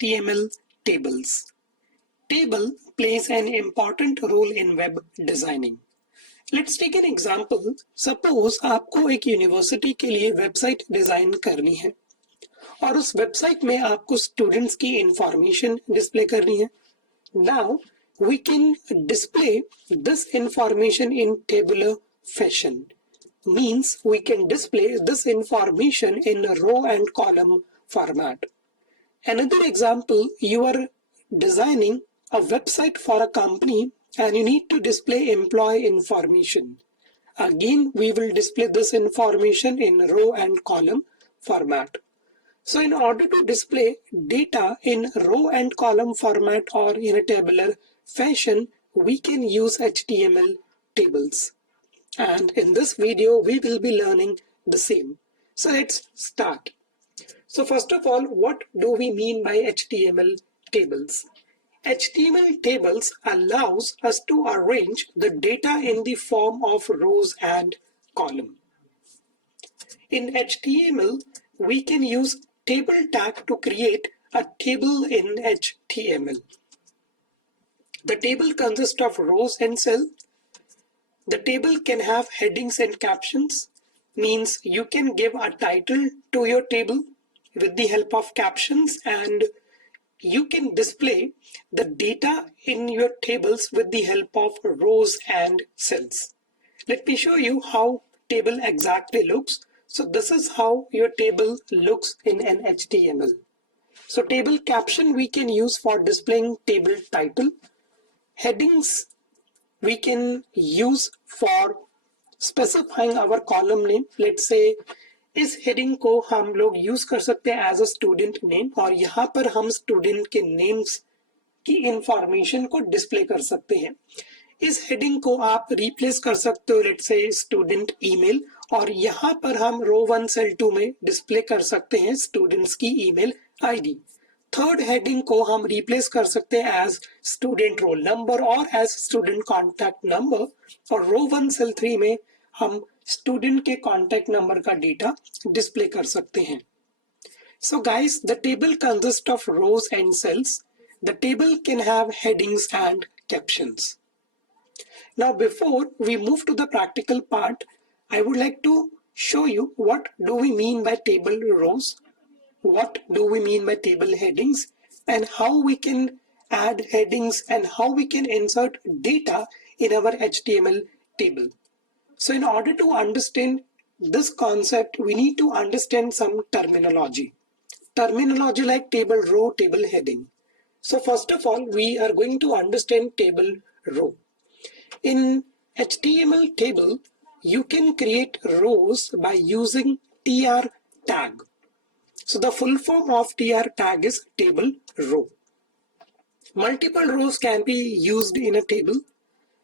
HTML tables. Table plays an important role in web designing. Let's take an example. Suppose आपको एक university के लिए website design करनी है और उस वेबसाइट में आपको स्टूडेंट्स की इंफॉर्मेशन डिस्प्ले करनी है. Now we can display this information in tabular fashion. Means we can display this information in a row and column format. Another example, you are designing a website for a company and you need to display employee information. Again, we will display this information in row and column format. So in order to display data in row and column format or in a tabular fashion, we can use HTML tables. And in this video, we will be learning the same. So let's start. So first of all, what do we mean by HTML tables? HTML tables allows us to arrange the data in the form of rows and column. In HTML, we can use table tag to create a table in HTML. The table consists of rows and cells. The table can have headings and captions, means you can give a title to your table with the help of captions, and you can display the data in your tables with the help of rows and cells. Let me show you how table exactly looks. So this is how your table looks in an HTML. So table caption we can use for displaying table title. Headings we can use for specifying our column name. Let's say इस heading को हम लोग use कर सकते हैं as a student name, और यहाँ पर हम स्टूडेंट के नेम्स की इंफॉर्मेशन को डिस्प्ले कर सकते हैं. इस हेडिंग को आप रिप्लेस कर सकते हो लेट्स से स्टूडेंट ईमेल, और यहाँ पर हम रो 1 सेल 2 में डिस्प्ले कर सकते हैं स्टूडेंट्स की ईमेल आईडी. थर्ड हेडिंग को हम रिप्लेस कर सकते हैं एज स्टूडेंट रोल नंबर और एज स्टूडेंट कॉन्टैक्ट नंबर, और रो 1 सेल 3 में हम स्टूडेंट के कॉन्टैक्ट नंबर का डेटा डिस्प्ले कर सकते हैं. So guys, the table consists of rows and cells. The table can have headings and captions. Now before we move to the practical part, I would like to show you what do we mean by table rows, what do we mean by table headings, and how we can add headings and how we can insert data in our HTML table. So in order to understand this concept, we need to understand some terminology. Terminology like table row, table heading. So first of all, we are going to understand table row. In HTML table, you can create rows by using tr tag. So the full form of tr tag is table row. Multiple rows can be used in a table.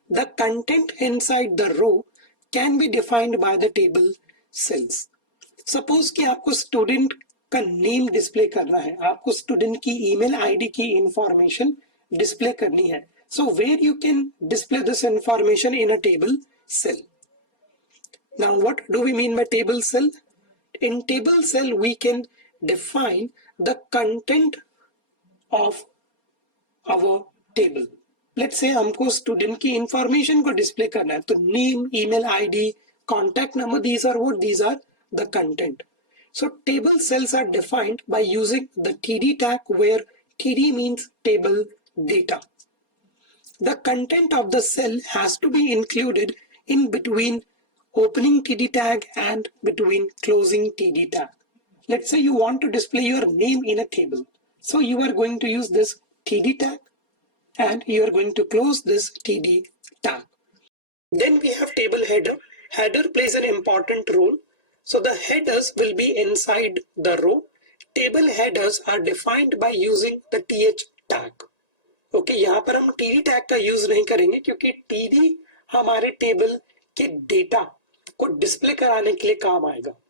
The content inside the row can be defined by the table cells. Suppose कि आपको student का name display करना है, आपको student की email ID की information display करनी है. So where you can display this information in a table cell. Now what do we mean by table cell? In table cell we can define the content of our table. Let's say हमको student की information को display करना है, तो name, email ID, contact number, these are the content. So table cells are defined by using the td tag, where td means table data. The content of the cell has to be included in between opening td tag and between closing td tag. Let's say you want to display your name in a table. So you are going to use this td tag and you are going to close this td tag. Then we have table header. Header plays an important role. So the headers will be inside the row. Table headers are defined by using the th tag. Okay, यहाँ पर हम td tag का use नहीं करेंगे क्योंकि td हमारे table के data को डिस्प्ले कराने के लिए काम आएगा.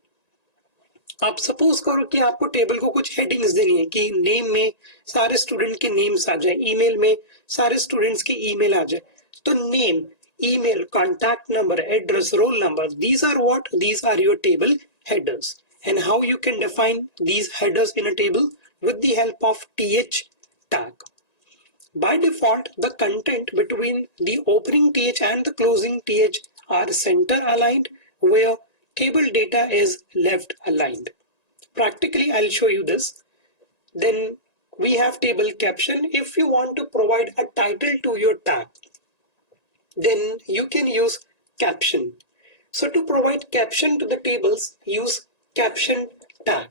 आप सपोज करो कि आपको टेबल को कुछ हेडिंग्स देनी है कि नेम में सारे स्टूडेंट के नेम्स आ जाए, ईमेल में सारे स्टूडेंट्स की ईमेल आ जाए. तो name, email, contact number, address, roll number, these are your table headers. And how you can define these headers in a table? with the help of th tag. By default, the content between the opening th and the closing th are center aligned, where table data is left aligned. Practically, I'll show you this. Then we have table caption. If you want to provide a title to your tag, then you can use caption. So to provide caption to the tables, use caption tag.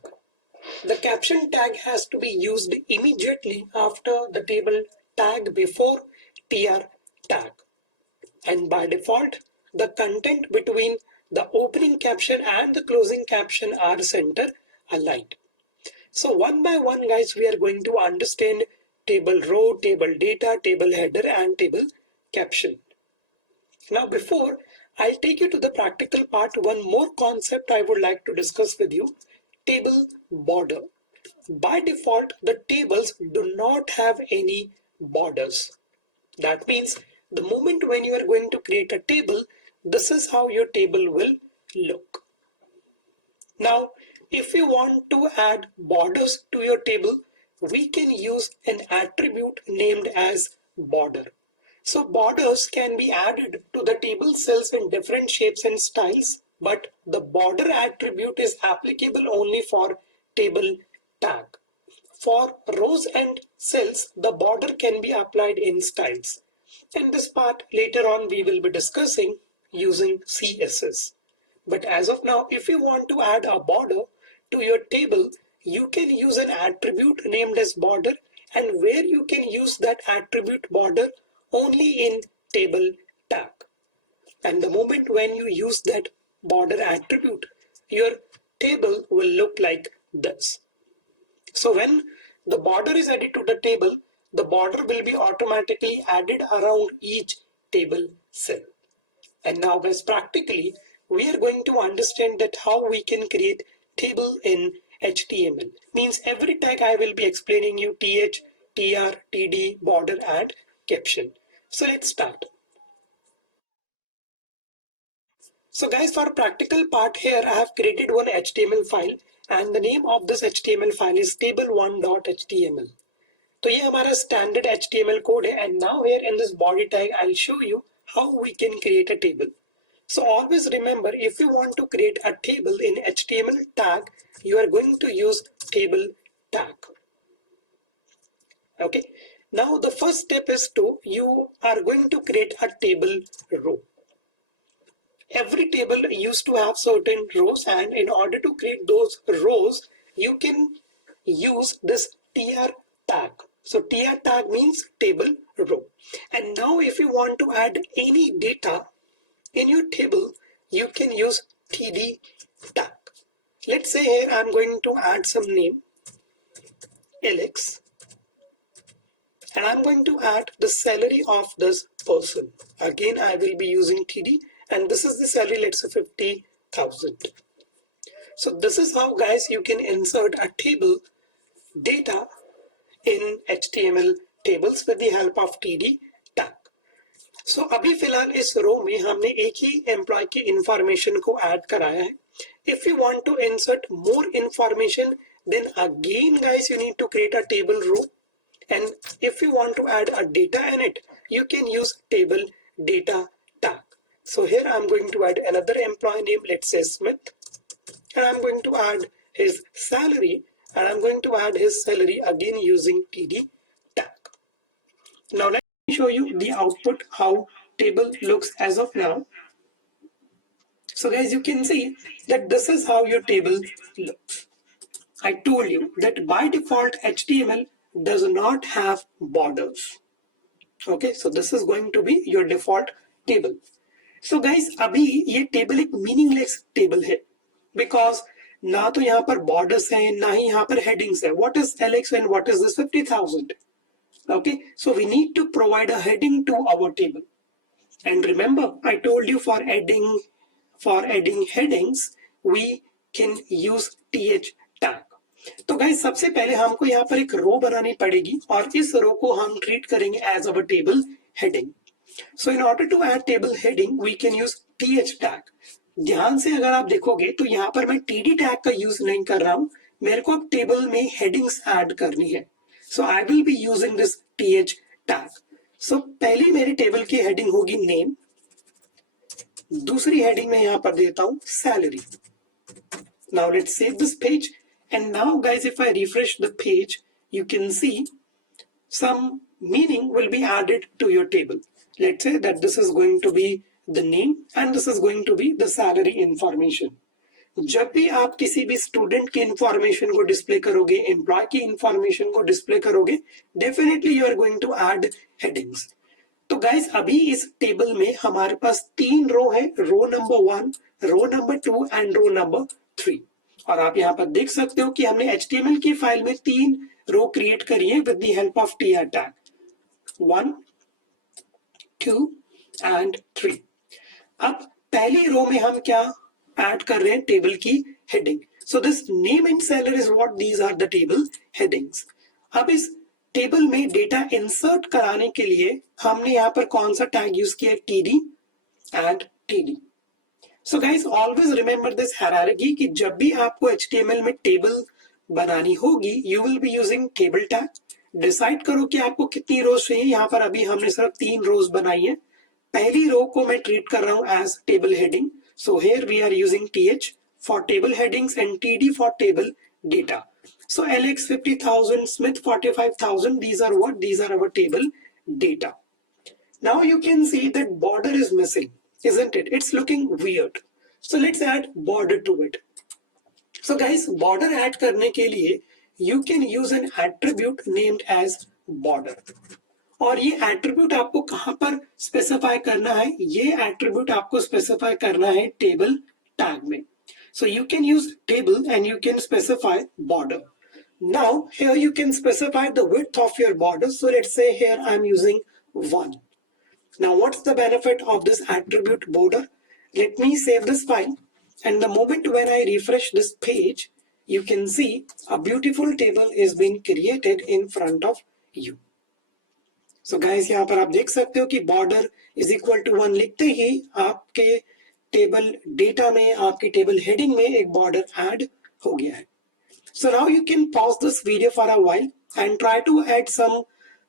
The caption tag has to be used immediately after the table tag before tr tag. And by default, the content between the opening caption and the closing caption are center aligned. So one by one, guys, we are going to understand table row, table data, table header, and table caption. Now, before I'll take you to the practical part, one more concept I would like to discuss with you: table border. By default, the tables do not have any borders. That means the moment when you are going to create a table, this is how your table will look. Now, if you want to add borders to your table, we can use an attribute named as border. So borders can be added to the table cells in different shapes and styles, but the border attribute is applicable only for table tag. For rows and cells, the border can be applied in styles. In this part, later on, we will be discussing using CSS. But as of now, if you want to add a border to your table, you can use an attribute named as border, and where you can use that attribute border only in table tag. And the moment when you use that border attribute, your table will look like this. So when the border is added to the table, the border will be automatically added around each table cell. And now, guys, practically, we are going to understand that how we can create table in HTML. Means every tag I will be explaining you th, tr, td, border, and caption. So let's start. So guys, for practical part here, I have created one HTML file, and the name of this HTML file is table1.html. तो ये हमारा standard HTML code है, and now here in this body tag, I'll show you how we can create a table. So always remember, if you want to create a table in HTML tag, you are going to use table tag. Okay. Now the first step is you are going to create a table row. Every table used to have certain rows, and in order to create those rows, you can use this tr tag. So tr tag means table row. And now if you want to add any data in your table, you can use td tag. Let's say here I'm going to add some name, Alex, and I'm going to add the salary of this person. Again, I will be using td, and this is the salary, let's say 50,000. So this is how, guys, you can insert a table data in HTML tables with the help of td tag. So अभी फिलहाल इस रो में हमने एक ही employ की information को add कराया है. If you want to insert more information, then again, guys, you need to create a table row. And if you want to add a data in it, you can use table data tag. So here I'm going to add another employee name, let's say Smith, and I'm going to add his salary, and I'm going to add his salary again using td tag. Now let me show you the output, how table looks as of now. So guys, you can see that this is how your table looks. I told you that by default HTML does not have borders. Okay, so this is going to be your default table. So guys, अभी ये table एक meaningless table है, because ना तो यहाँ पर borders हैं, ना ही यहाँ पर headings है. What is Alex and what is this 50,000? Okay, so we need to provide a heading to our table. And remember, I told you for adding headings, we can use th tag. तो guys, सबसे पहले हमको यहाँ पर एक रो बनानी पड़ेगी, और इस रो को हम ट्रीट करेंगे as our table heading. So in order to add table heading, we can use th tag. ध्यान से अगर आप देखोगे तो यहाँ पर मैं td tag का यूज नहीं कर रहा हूँ, मेरे को अब टेबल में हेडिंग्स ऐड करनी है. So I will be using this th tag. So पहली मेरी टेबल की हेडिंग होगी नेम, दूसरी हेडिंग में यहां पर देता हूं salary. Now let's save this page, and now guys, if I refresh the page, you can see some meaning will be added to your table. Let's say that this is going to be the name and this is going to be the salary information. जब भी आप किसी भी student की information को display करोगे, employ की information को डिस्प्ले करोगे, definitely you are going to add headings. तो गाइस अभी इस टेबल में हमारे पास 3 रो है, row number 1, row number 2 and row number 3. और आप यहाँ पर देख सकते हो कि हमने HTML की फाइल में 3 रो क्रिएट करी है with the help of tr tag, 1, 2 and 3. अब पहली रो में हम क्या ऐड कर रहे हैं, टेबल की heading. So this name and salary is what these are the table headings. अब इस टेबल में डेटा इंसर्ट कराने के लिए हमने यहाँ पर कौन सा टैग यूज किया, td and td. So guys always remember this hierarchy कि जब भी आपको HTML में टेबल बनानी होगी, you will be using table tag. Decide करो कि आपको कितनी रोज चाहिए. यहाँ पर अभी हमने सिर्फ 3 रोज बनाई है. पहली रो को मैं ट्रीट कर रहा हूं as table heading. So here we are using th for table headings and td for table data. So Alex 50,000, Smith 45,000, these are what? These are our table data. Now you can see that border is missing, isn't it? It's looking weird. So let's add border to it. So guys, border add करने के लिए you can use an attribute named as border. और ये attribute आपको कहां पर specify करना है, ये एट्रीब्यूट आपको स्पेसिफाई करना है टेबल टैग में. So you can use table and you can specify border. Now here you can specify the width of your border. So let's say here I'm using 1. Now what's the benefit of this attribute border? Let me save this file, and the moment when I refresh this page, you can see a beautiful table is being created in front of you. So guys, यहाँ पर आप देख सकते हो कि border is equal to 1 लिखते ही आपके table data में, आपकी टेबल हेडिंग में एक बॉर्डर ऐड हो गया है. So now you can pause this video for a while and try to add some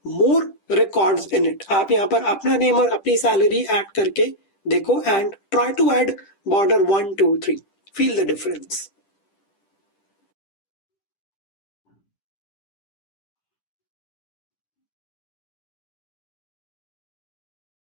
more records in it. आप यहाँ पर अपना नेम और अपनी सैलरी ऐड करके देखो and try to add border 1, 2, 3. Feel the difference.